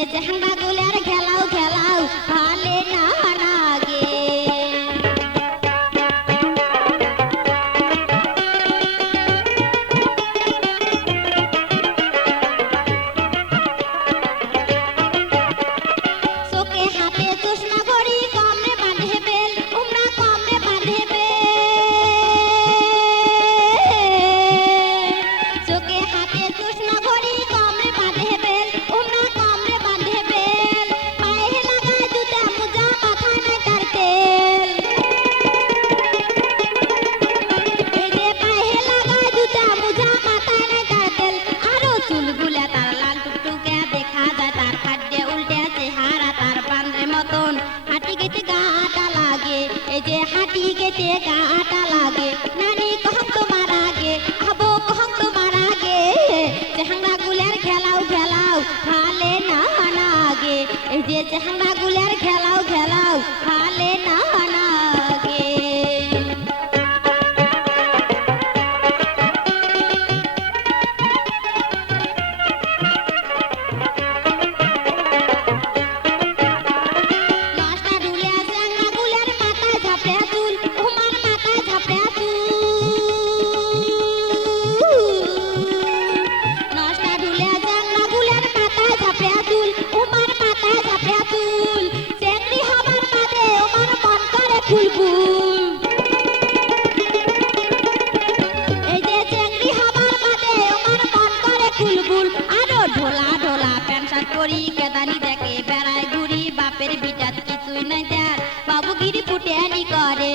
যে চেহারা গুলার খেলাও খেলাও ভালে না লাগে চোখে হাতে চশমা ঘড়ি কমরে বাঁধে বেল উমরা কমরে বাঁধে চোখে হাতে চশমা ঘড়ি কমরে বাঁধে বেল উমরা কমরে বাঁধে বেল পায়ে লাগায় জুতা মোজা মাথায় নাই তার তেল এই যে পায়ে লাগায় জুতা মোজা মাথায় নাই তার তেল আরো চুলগুলা তার লাল টুকটুকে দেখা যায় তার খাদ্যে উল্টে চেহারা তার বান্ধে মতন হাঁটি গেতে গাটা লাগে এই যে হাঁটি গেতে গাটা লাগে নানি কহম তোমার আগে আবো কহম তোমার আগে চেহারা গুলার খেলাও খেলাও ভালে না লাগে এই যে চেহারা গুলার খেলাও খেলাও ভালে না লাগে নষ্টা ঢুলে চেহারা গুলার মাথায় ঝাপড়ে চুল উমার মাথায় ঝাপড়ে নষ্টা ঢুলে চেহারা গুলার মাথায় ঝাপড়ে চুল উমার মাথায় ঝাপড়ে চুল চেংড়ি হবার বাদে উমার মন করে ফুলফুল এই যে চেংড়ি হবার বাদে উমার মন করে ফুলফুল আরো ঢোলা ঢোলা প্যান্ট শার্ট পরি কেদানি দেখে বেড়ায় ঘুরি বাপের বিটাত কিছুই নাই দেয় বাবুগিরি ফুটেনি করে